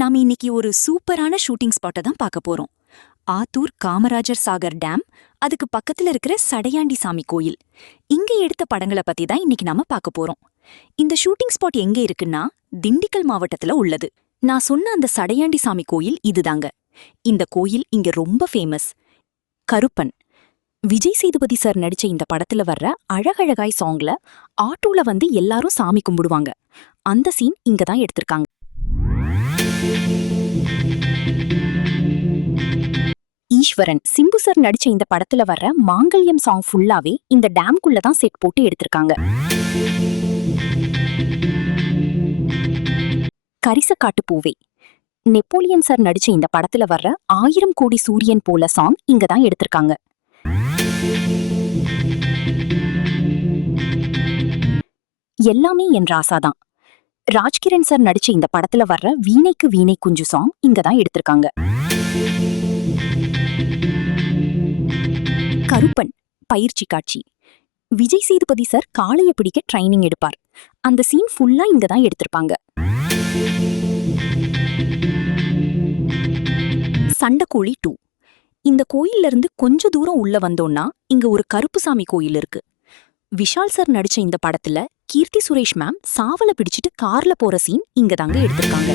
நாம இன்னைக்கு ஒரு சூப்பரான ஷூட்டிங் ஸ்பாட்டை தான் பார்க்க போறோம். ஆத்தூர் காமராஜர் சாகர் டேம், அதுக்கு பக்கத்துல இருக்கிற சடையாண்டி சாமி கோயில். இங்க எடுத்த படங்களை பத்தி தான் இன்னைக்கு நாம பார்க்க போறோம். இந்த ஷூட்டிங் ஸ்பாட் எங்க இருக்குன்னா திண்டுக்கல் மாவட்டத்துல உள்ளது. நான் சொன்ன அந்த சடையாண்டி சாமி கோயில் இதுதாங்க. இந்த கோயில் இங்க ரொம்ப ஃபேமஸ். கருப்பன் விஜய் சேதுபதி சார் நடிச்ச இந்த படத்துல வர்ற அழகழகாய் சாங்ல ஆட்டோல வந்து எல்லாரும் சாமி கும்பிடுவாங்க. அந்த சீன் இங்க தான் எடுத்திருக்காங்க. ஈஸ்வரன் சிம்பு சார் நடிச்ச இந்த படத்துல வர்ற மாங்கல்யம் சாங் ஃபுல்லாவே இந்த டேம்குள்ள தான் செட் போட்டு எடுத்திருக்காங்க. கரிசக்காட்டு பூவே நெப்போலியன் சார் நடிச்ச இந்த படத்துல வர்ற 1000 கோடி சூரியன் போல சாங் இங்க தான் எடுத்திருக்காங்க. எல்லாமே என் ராசாதான் ராஜ்கிரண் சார் நடிச்ச இந்த படத்துல வர்ற வீணைக்கு வீணை குஞ்சு சாங் இங்க தான் எடுத்திருக்காங்க. கருப்பன் பயிற்சி காட்சி. விஜய் சேதுபதி சார் காளைய பிடிக்க ட்ரைனிங் எடுப்பார். அந்த சீன் ஃபுல்லா இங்க தான் எடுத்திருப்பாங்க. சண்டக்கோழி 2. இந்த கோயில்ல இருந்து கொஞ்ச தூரம் உள்ள வந்தோம்னா இங்க ஒரு கருப்புசாமி கோயில் இருக்கு. விஷால் சார் நடிச்ச இந்த படத்துல கீர்த்தி சுரேஷ் மேம் சாவல பிடிச்சிட்டு கார்ல போற சீன் இங்க தாங்க எடுத்திருக்காங்க.